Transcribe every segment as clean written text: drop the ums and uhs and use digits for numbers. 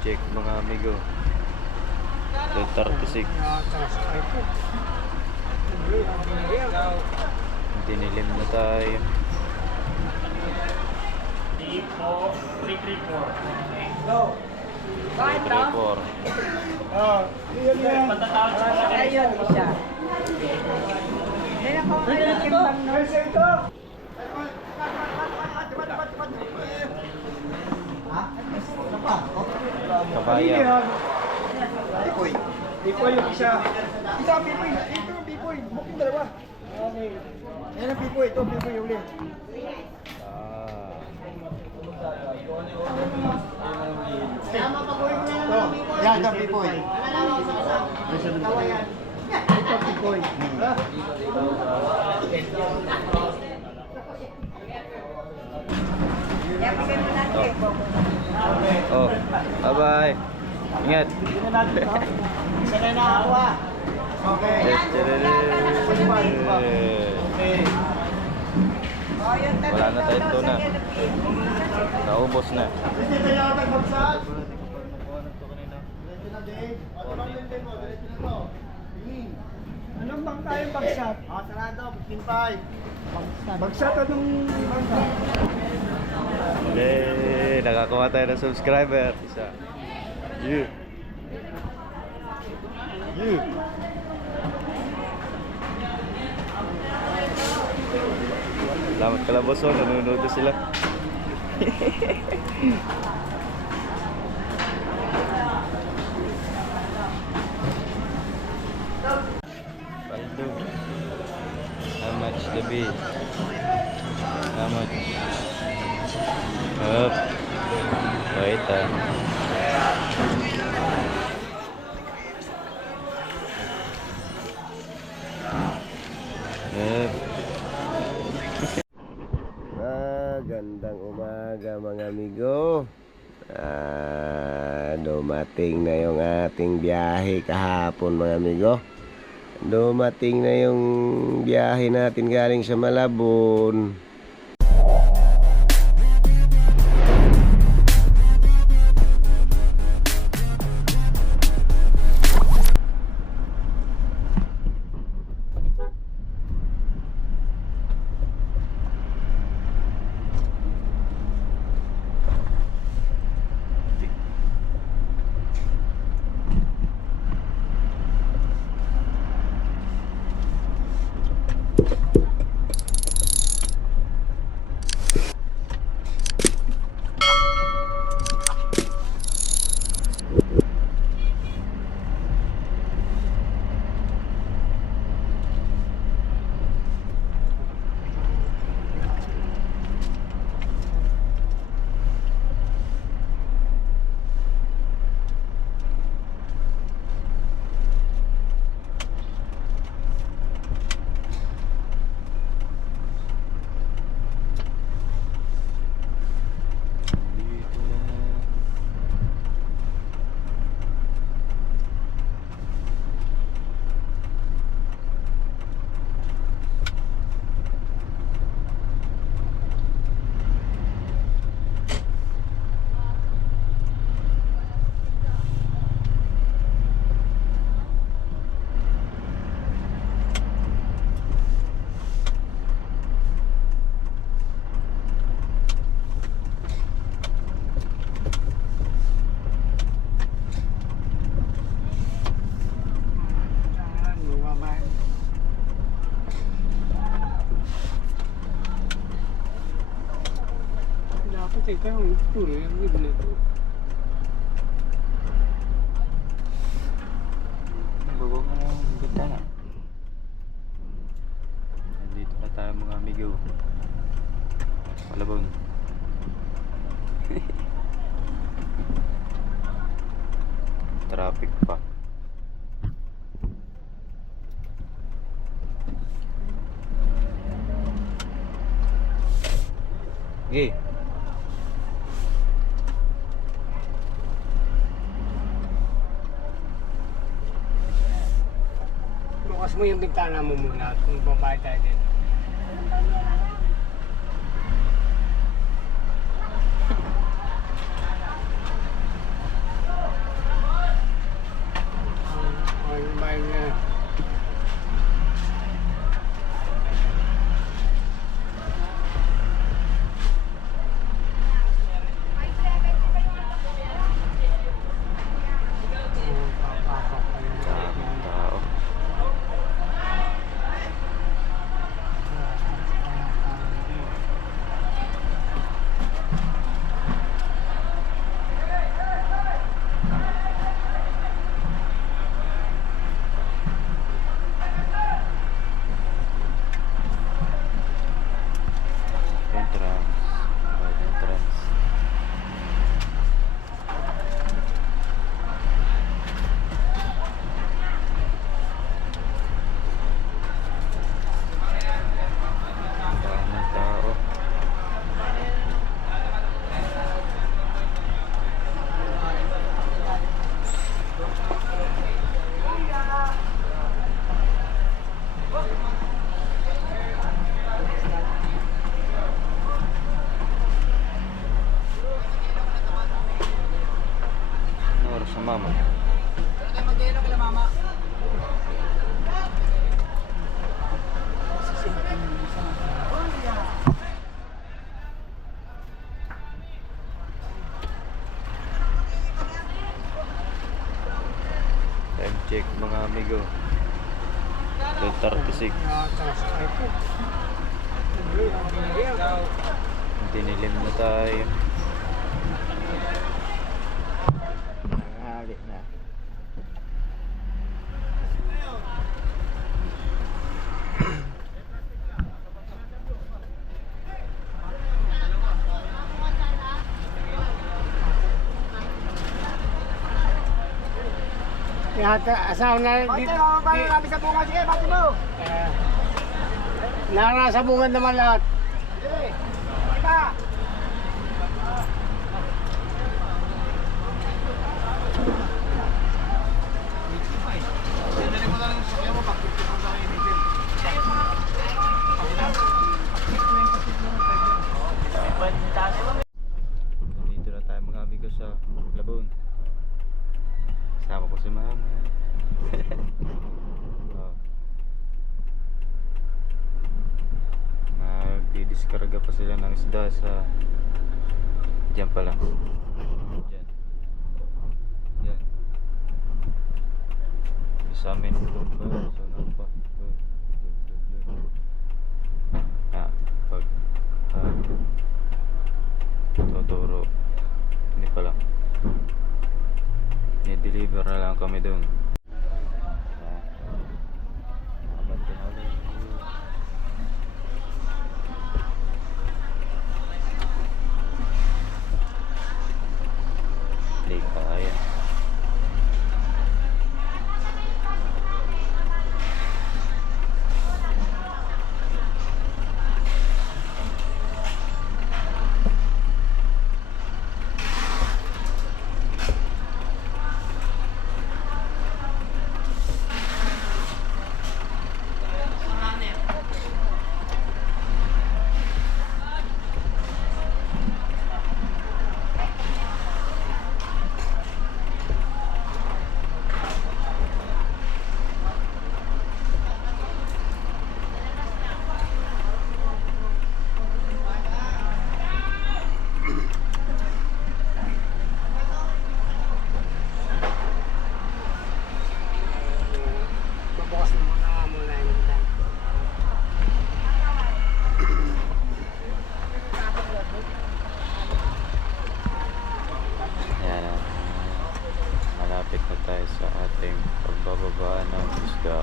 check mga amigo. 36. Tinilim na tayo. 334. Ayun, isa. Meron ko ngayon timbang no? Kabayan. Pipoy yung isa. Isa pipoy. Ito pipoy. Bukong dalawa. Okay. Yan ang pipoy. Ito pipoy yung ulit. Yan ang pipoy. Ito pipoy. Oh, bye-bye. Ingat. Isa na nakakuha. Okay. Wala na tayo ito na. Naubos na. Anong bang tayong bagsat? Sarado, 15. Bagsat anong bangka? Yay! Nakakuha tayo ng subscriber. Isa. You. Salamat kalaboso. Nanonood na sila. Paldo. How much the bill? How much? Up. Wait Magandang umaga mga amigo. Dumating na yung ating biyahe kahapon mga amigo. Dumating na yung biyahe natin galing sa Malabon. Kaya ang puro yung libro nito. Bago nga ng bintana. Nandito na tayo mga amigo. Malabon. Traffic pa. Okay. Bukas mo yung bintana mo muna kung babae tayo din. mama. Mag-inom kila mama. Time check mga amigo. 12:36. Dinilim na tayo. Nanghali na. Asawa na Bati mo, paano kami sa bunga? Sige, bati mo. nasa bungad naman lahat. Sige. Kita. Dito na tayo mga amigo sa Labon. Kasama ko si mama. Oh. Nagdidiskarga pa sila ng isda sa diyan pala. Diyan. Diyan. Sa amin. So nampa. Pag Totoro. Hindi pala. Ni-deliver na lang kami doon. Abante na ulit. Hindi kaya. Babukas na muna yung ulan. Yan na. Malapit na tayo sa ating pagbababa ng isda.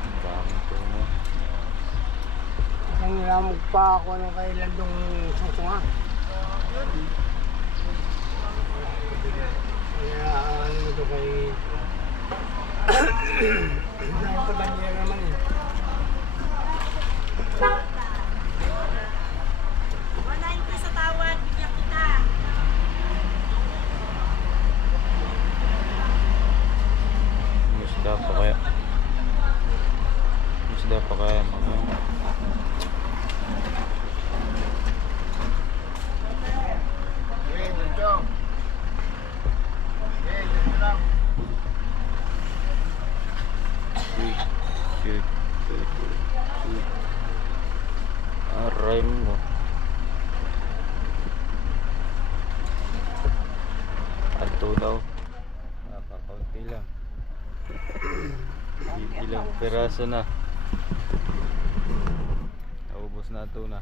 Ang daming tuno. Ang nilamog pa ako ng kay Landong Susunga. Kaya ano mo ito kay... Dahil sa banyera naman eh. Sa tawad, bigyan kita. May isda pa kaya? May isda pa kaya mga... Aray mo. Anto daw. Nakakaunti lang. Ilang peraso na. Naubos na ito na.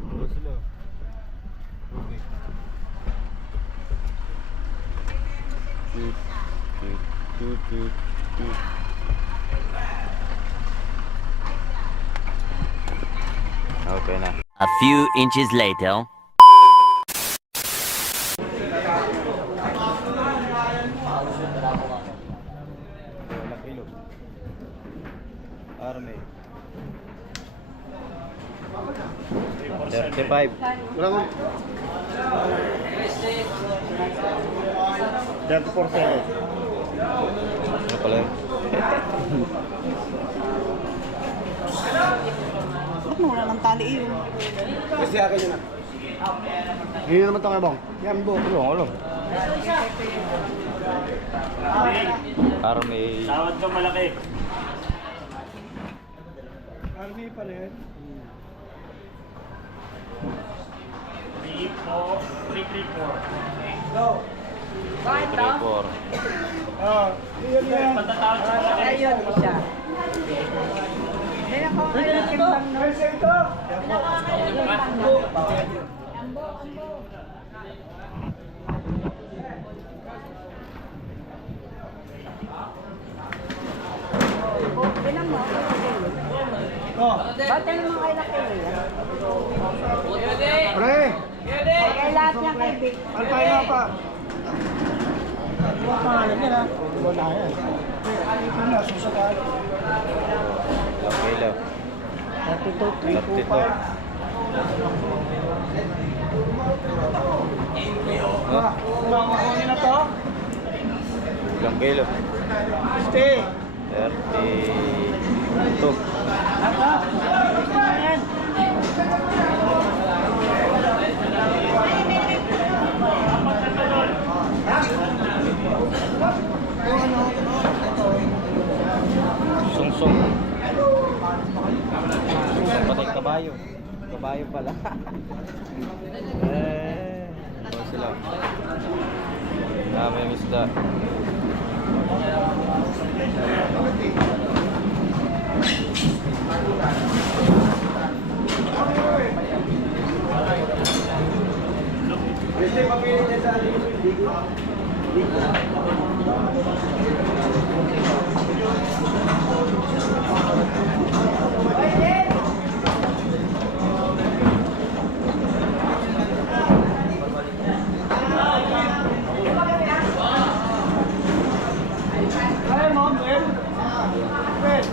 Ubos sila. Okay. Toot, toot, toot, toot, toot. Okay na. A few inches later. Walang kilo. Arme. 35. Wala ko. 34 Ano pala yun? tali yun. Kasi akin yun na. Hindi naman ito bang. Yan bo. Ano? Army. Army pa rin. Bakit to? 3-4. Ah, yun yan. Ayun, isa. May nakakailan bang no? Kasi ito. Ilan mo? Oh, Ba't yan naman kayo nakailan? pre. Kaya lahat niya kay Vic. Alpaya pa. Ano ang pangalan niya na? Wala yan. Ito na, susagal. Okay lang. 32, 325. Ah, kukunin na to? Ilang kilo? 50. 32. Ata, gusto na yan. Sungsong. Patay kabayo. Kabayo pala. Ano sila? May isda. Kasi mapili niya sa atin. Ay, mom, Ben. Ben.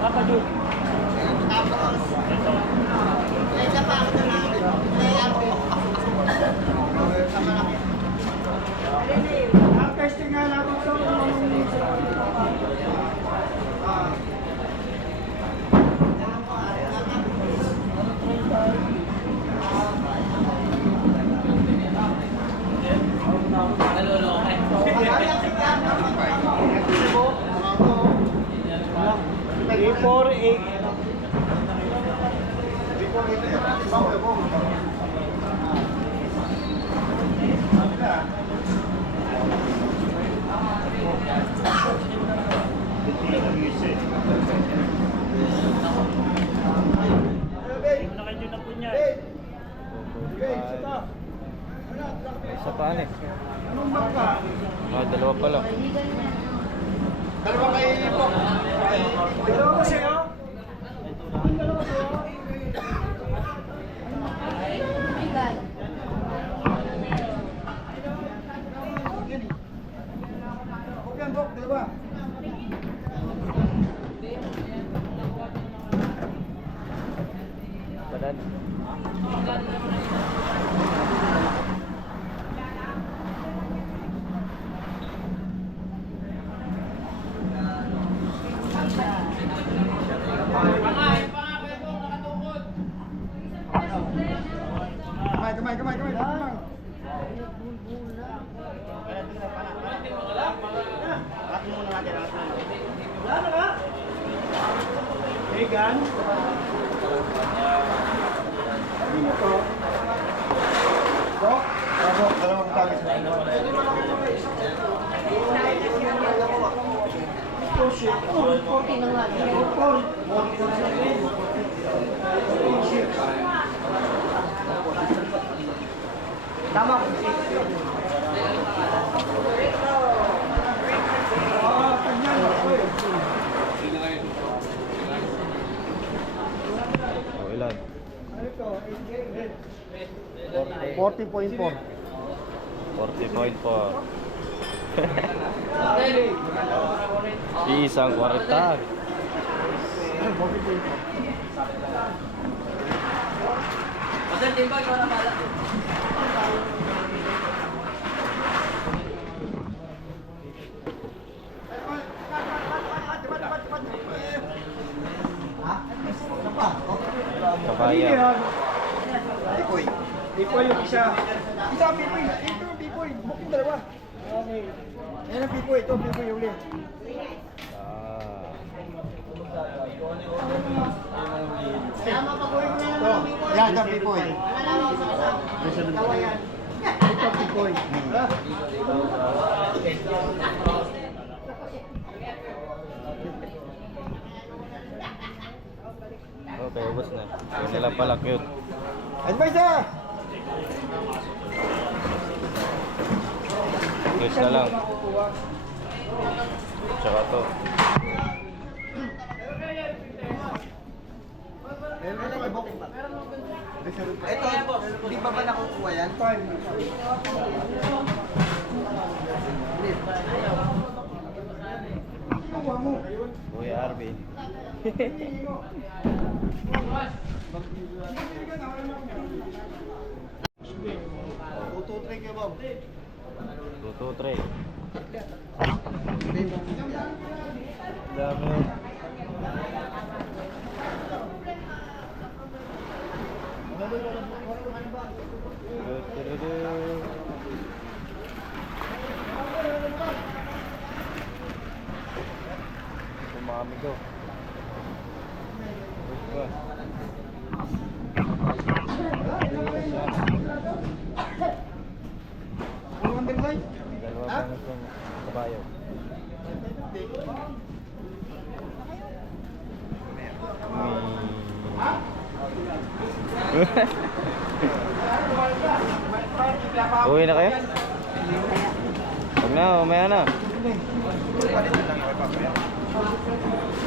Apa dulu? Testing nga natin ito. May isa pa eh. Anong bangka? Dalawa pa lang. Dalawa ba sa'yo? Ang dalawa sa'yo? Okay, Bok, dalawa. Badan. Kamay. Wala na ka? Vegan? Ano to? Bok? Bok, dalawang tagis. Ito siya. 40 na nga. 40. Tama ko. Kanyan. Ilan? Ano ito? 40.4. 40.4. Isang kwarta. Papaya. Pipoy. Pipoy yung isa. Isa, pipoy. Ito, pipoy. Booking dalawa. Okay. Ayan ang pipoy. Ito, pipoy yung uli. Ah. Ito. Yan, ito, pipoy. Ito, pipoy. Okay, ubos na. Yun nila pala cute. Advice na! Cute na lang. Tsaka to. Ito, di ba ba nakukuha yan? Kuya Arvin. Tututray ka ba? 223. Dami yun. Kumami ko. Ano ang bilay? Dalawa pa na itong kabayo. Uwi na kayo? Huwag na, umaya na.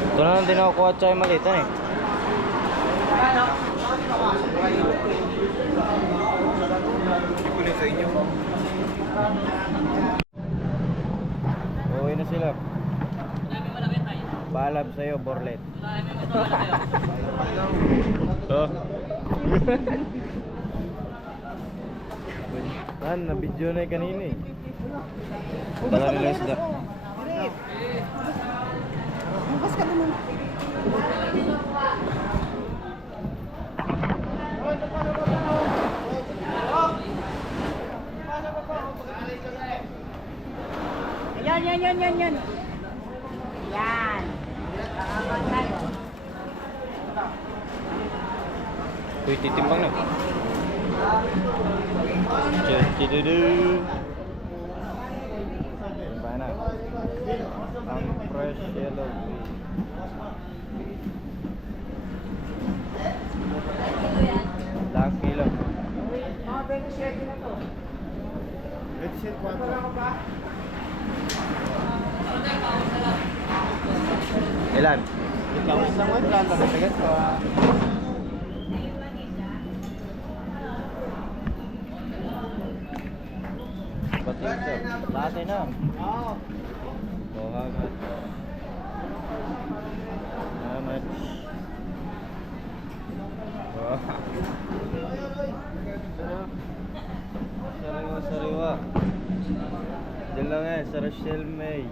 Ito na lang din ako kuha at sa'yo maliit eh. Uwi na sila. Paalam sa'yo, Borlet. Oh. Saan? Na-video na kanina eh. Dala nila isda. Bukas ka naman. Yan. Yan. Uy, titimbang na. Chidudu. Timbang na. Ang fresh yellow fish. Lang kilo. Mga 27 na to. 27.4. Ilan? Ikaw isang wet lang, tagatagat ko. Pati ito. Lahat na. Oo. Oh, how much? How much? Oh. Sariwa. Diyan lang sa Rochelle May.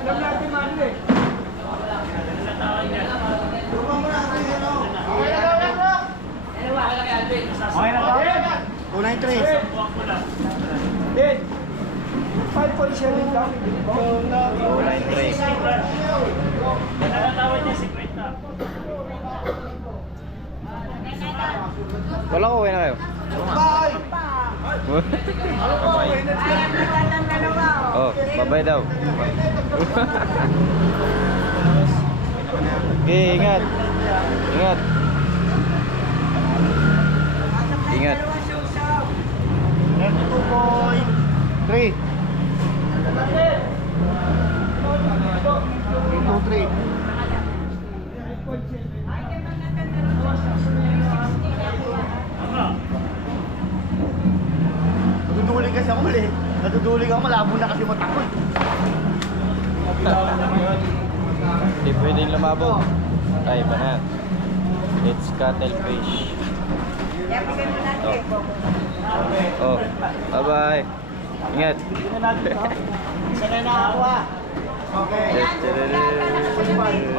Alam natin mali eh. Okay na to? 293. Din. 5.7 lang. 293. Wala ko, uwi na kayo. Bye! Bye. Oh, bye-bye daw. Okay, ingat. Ingat. Ingat. 2.3. 2.3. Natudulig kasi ako mali. Natudulig ako, malabo na kasi mata ko. Hindi pwedeng lumabog. Ay, iba na. It's cuttlefish. Oh, bye-bye. Ingat. Isa na nakakuha. Okay.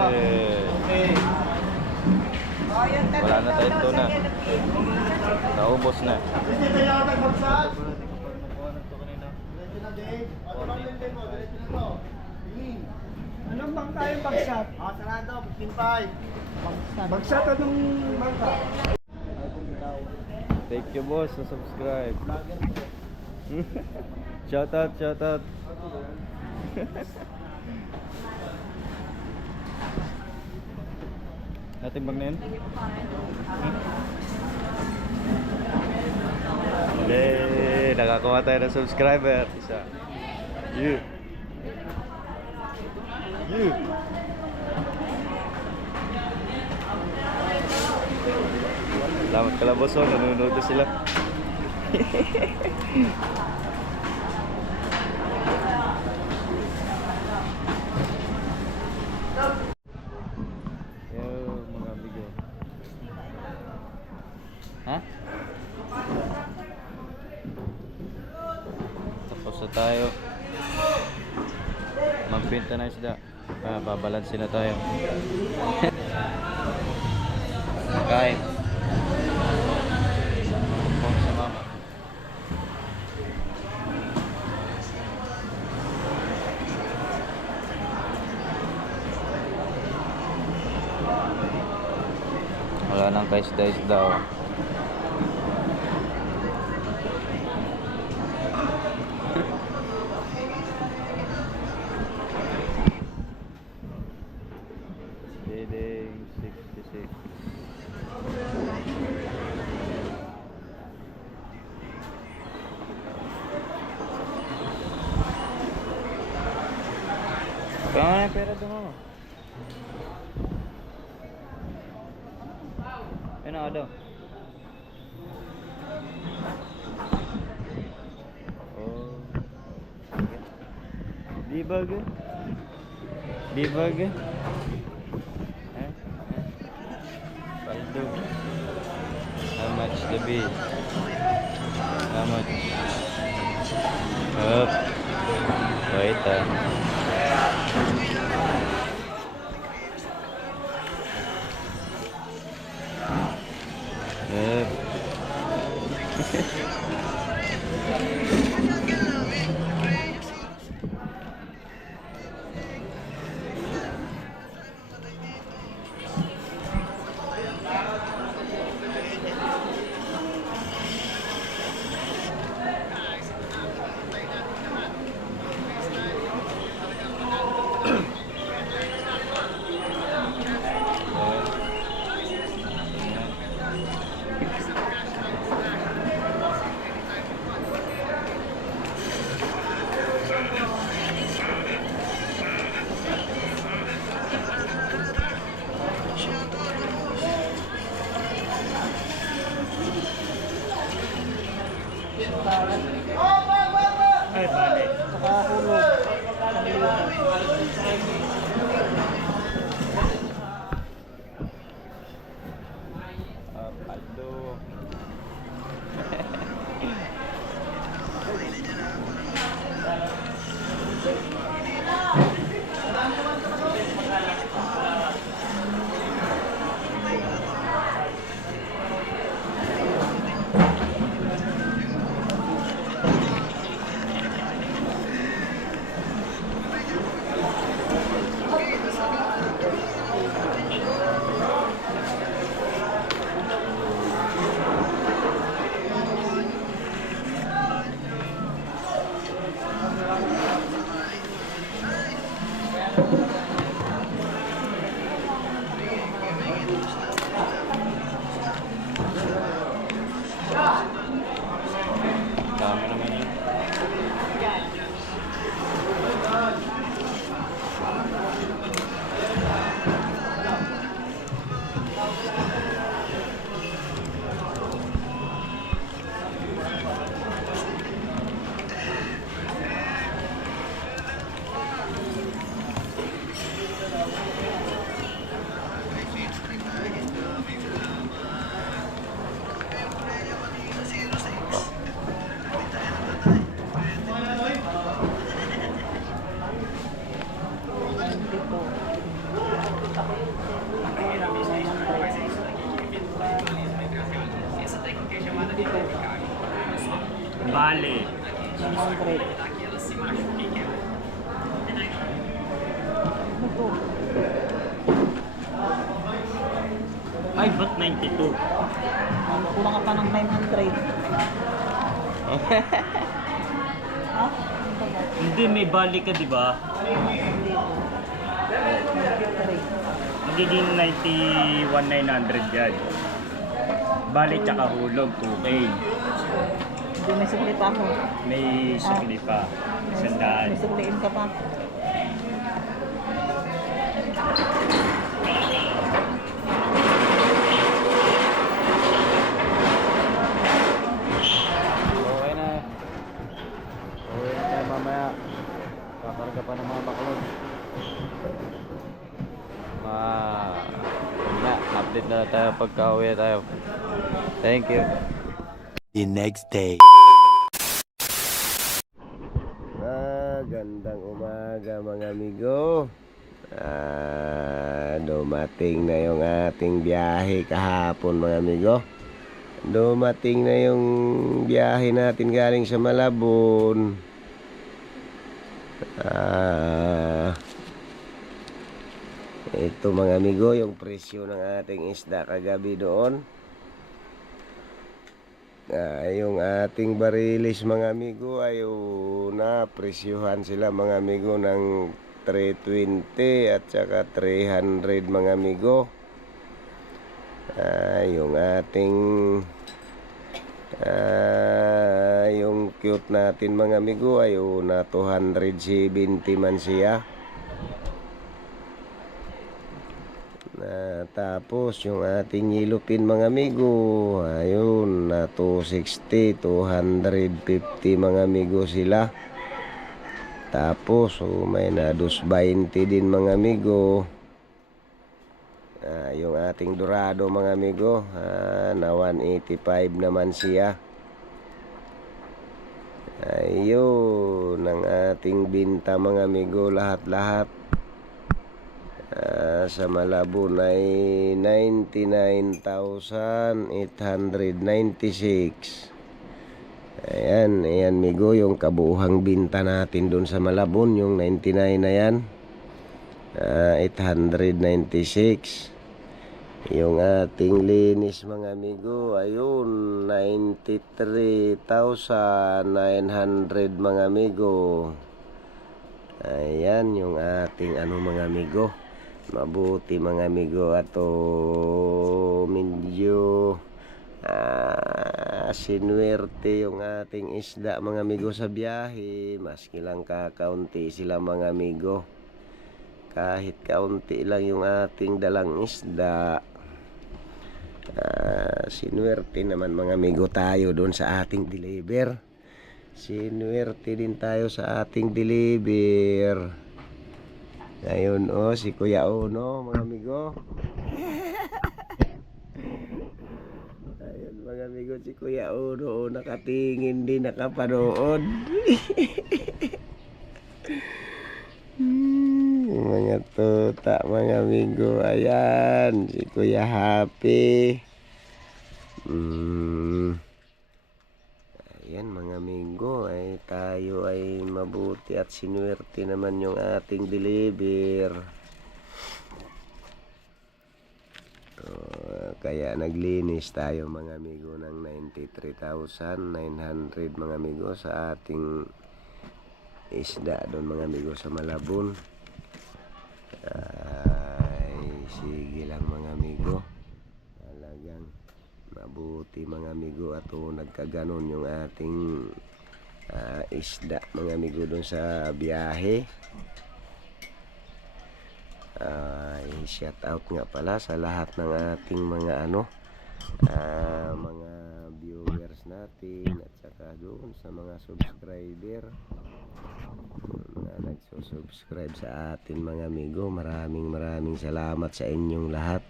Okay. Oh, yung tatlo Wala na tayo daw, tuna. sige, Naubos na. Hindi tayo nagbagsak. Anong bangka yung bagsak? Sarado, pinpay. Bagsak anong bangka? Thank you boss sa subscribe. Shout out, shout out. Natin bang na yun? Yay! Nakakuha tayo ng subscriber. Isa. You. You. Salamat kalabos, oh. Nanonood na sila. Yo, mga amigo. Ha? Tapos na tayo. Magbenta na isda. Babalansin na tayo. Kain. Kung sa mama. Wala nang kaisda-isda, oh. Bidding 66. Kaya nga yung pera doon, oh. Ayun na daw. Oh. Di baga? Di baga? Paldo. How much the bill? How much? Up. Wait, Ay, bale. Nakahulog. paldo. Dami naman yun. Bali. 100. Ano to? Ay, ba't 92? Kulang ka pa ng 900. Ha? Hindi, may bali ka, di ba? Hindi po. 93. Magiging 91,900 yan. Bali tsaka hulog, 2K. Hindi, may sukli pa ako. May sukli pa. Sandaan. May sukliin ka pa. Okay na. Okay na tayo mamaya. Kakarga pa ng mga baklod. Update na tayo pagka-uwi tayo. Thank you. The next day. Magandang umaga mga amigo. Dumating na yung ating biyahe kahapon mga amigo. Dumating na yung biyahe natin galing sa Malabon. Ito mga amigo, yung presyo ng ating isda kagabi doon. Yung ating barilis mga amigo ay na presyuhan sila mga amigo ng 320 at saka 300 mga amigo. Yung ating yung cute natin mga amigo ay na 270 man siya. Tapos yung ating yellowfin mga amigo, ayun na 260, 250 mga amigo sila. Tapos may na 220 din mga amigo. Yung ating dorado mga amigo, na 185 naman siya. Ayun ang ating binta mga amigo, lahat-lahat. Sa Malabon ay 99,896. Ayan migo, yung kabuuhang binta natin doon sa Malabon, yung 99 na yan, 896. Yung ating linis mga amigo, ayun 93,900 mga amigo. Ayan yung ating mga amigo. Mabuti mga amigo, ato medyo sinuwerte yung ating isda mga amigo sa biyahe. Maski lang kakaunti sila mga amigo, kahit kaunti lang yung ating dalang isda, sinuwerte naman mga amigo tayo doon sa ating deliver. Sinuwerte din tayo sa ating deliver. Ayun si Kuya Uno mga amigo. Ayun mga amigo, si Kuya Uno nakatingin din, nakapanood. Mga tuta mga amigo. Ayan si Kuya Happy. Ayan mga amigo, ay tayo ay mabuti at sinuwerte naman yung ating deliver. Kaya naglinis tayo mga amigo ng 93,900 mga amigo sa ating isda doon mga amigo sa Malabon. Sige lang mga amigo, talagang mabuti mga amigo at nagkaganon yung ating isda mga amigo doon sa biyahe. Shout out nga pala sa lahat ng ating mga mga viewers natin at saka doon sa mga subscriber na nagsusubscribe sa atin mga amigo. Maraming salamat sa inyong lahat.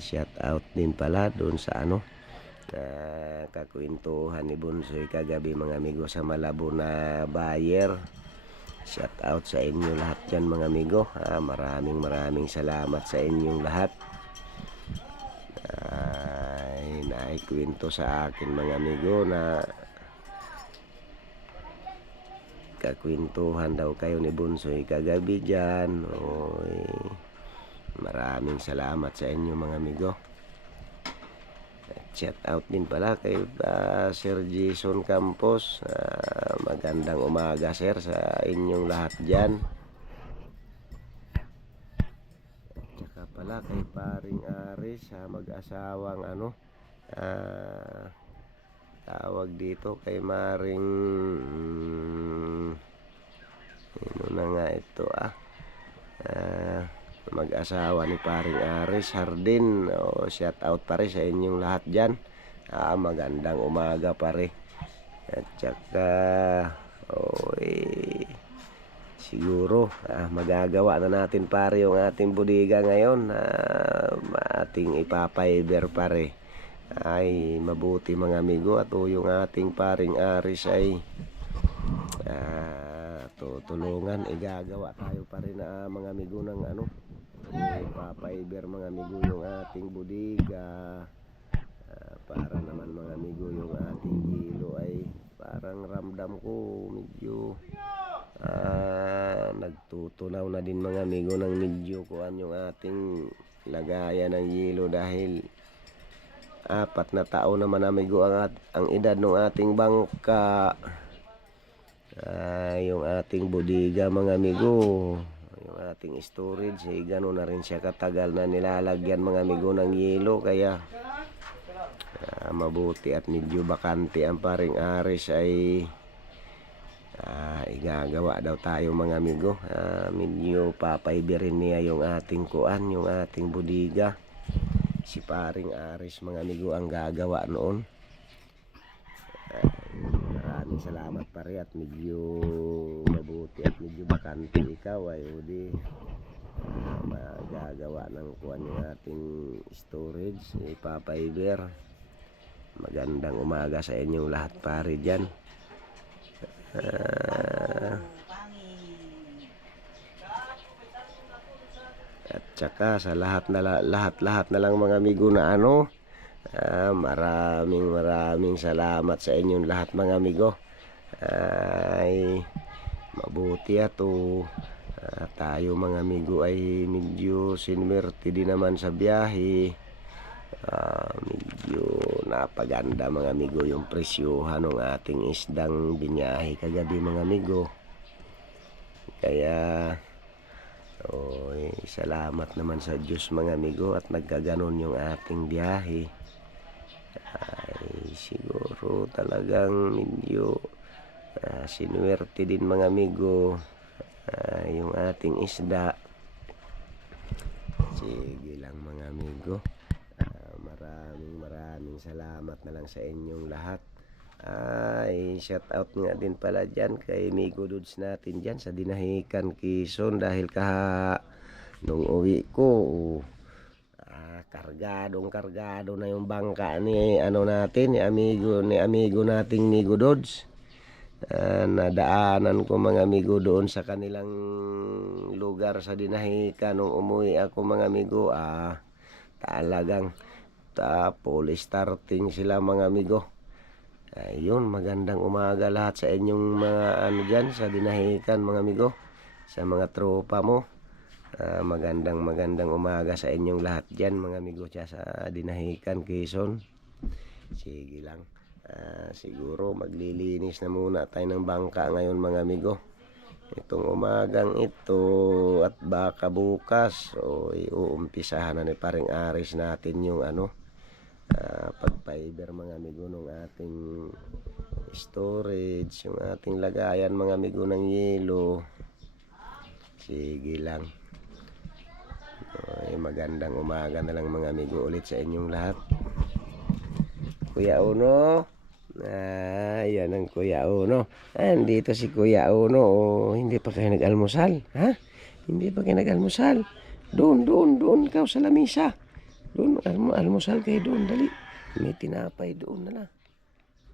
Shout out din pala doon sa kakwentuhan ni Bonsoy kagabi mga amigo sa Malabon na buyer. Shout out sa inyo lahat dyan mga amigo. Maraming salamat sa inyong lahat. kwento sa akin mga amigo na kakwentuhan daw kayo ni Bunsoy kagabi dyan. Oy, maraming salamat sa inyo mga amigo. Shout out din pala kay Sir Jason Campos. Magandang umaga sir sa inyong lahat dyan. Tsaka pala kay paring Aris, mag-asawang tawag dito kay Maring ano na nga ito mag-asawa ni paring Aris Hardin. Shout out pare sa inyong lahat dyan. Magandang umaga pare. At saka siguro magagawa na natin pare yung ating bodega ngayon. Ating ipapaiber pare. Ay mabuti mga amigo, at yung ating paring Aris ay tutulungan. Igagawa tayo pa rin mga amigo ng ipapaiber mga amigo yung ating bodega. Para naman mga amigo yung ating hilo ay parang ramdam ko medyo nagtutunaw na din mga amigo ng medyo kuan yung ating lagayan ng hilo, dahil 4 na taon naman amigo ang edad ng ating bangka. Yung ating bodega mga amigo, yung ating storage ay gano'n na rin siya katagal na nilalagyan mga amigo ng yelo, kaya mabuti at medyo bakante ang paring Aris ay igagawa daw tayo mga amigo. Medyo papaiberin niya yung ating kuan, yung ating bodega. Si paring Aris mga amigo ang gagawa noon. Maraming salamat pare, at medyo mabuti at medyo bakante ikaw ay udi magagawa ng kuan yung ating storage, ipapaiber. Magandang umaga sa inyong lahat pare dyan. At saka sa lahat na lang mga amigo na maraming salamat sa inyong lahat mga amigo. Ay mabuti tayo mga amigo ay medyo sinwerte din naman sa biyahe. Medyo napaganda mga amigo yung presyohan ng ating isdang binyahe kagabi mga amigo. Kaya salamat naman sa Diyos mga amigo, at nagkaganon yung ating biyahe. Ay siguro talagang medyo sinwerte din mga amigo yung ating isda. Sige lang mga amigo. Maraming salamat na lang sa inyong lahat. Shout out nga din pala dyan kay Migo Dudes natin dyan sa Dinahican, Quezon, dahil nung uwi ko kargado na yung bangka ni natin, ni amigo nating Migo Dudes. Nadaanan ko mga amigo doon sa kanilang lugar sa Dinahican nung umuwi ako mga amigo. Talagang fully starting sila mga amigo. Ayun, magandang umaga lahat sa inyong mga dyan sa Dinahican mga amigo, sa mga tropa mo. Magandang umaga sa inyong lahat dyan mga amigo sa Dinahican, Quezon. Sige lang, siguro maglilinis na muna tayo ng bangka ngayon mga amigo, itong umagang ito, at baka bukas uumpisahan na ni paring Aris natin yung pagpaiber mga amigo ng ating storage, yung ating lagayan mga amigo ng yelo. Sige lang. Magandang umaga na lang mga amigo ulit sa inyong lahat. Kuya Uno, yan ang Kuya Uno. Andito si Kuya Uno. Hindi pa kayo nag-almusal, ha? Hindi pa kayo nag-almusal. Doon kayo sa lamisa. Doon, almusal kayo doon, dali. May tinapay doon na.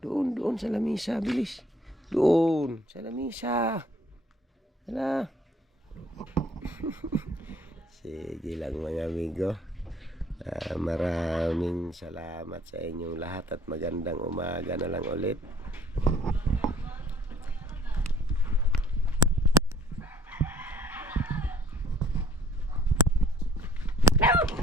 Doon sa lamisa, bilis. Doon sa lamisa. Hala. Sige lang mga amigo. Maraming salamat sa inyong lahat at magandang umaga na lang ulit. No!